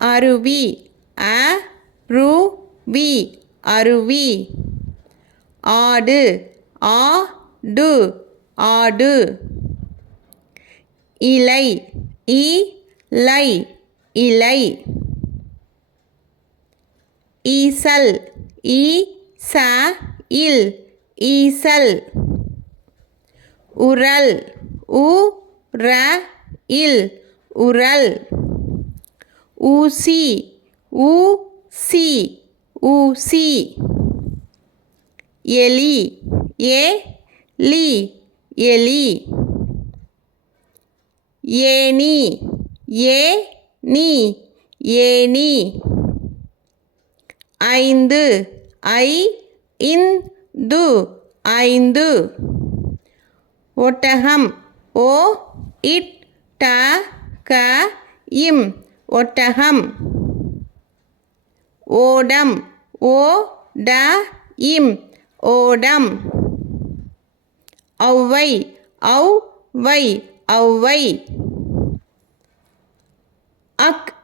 அருவி அ ரு வி அருவி. ஆடு ஆ டு ஆடு. இலை இ லை இலை. ஈசல் ஈ ச இல் ஈசல். உரல் உ ர இல் உரல். ஊசி ஊ சி ஊசி. எலி ஏ லி எலி. ஏணி ஏ நீ ஏணி. ஐந்து ஐ இன் து ஐந்து. ஒட்டகம் ஓ இட் ட க இம் ஒட்டகம். ஓடம் ஓ ட இம் ஓடம். ஔவை ஔ வை ஔவை. அக்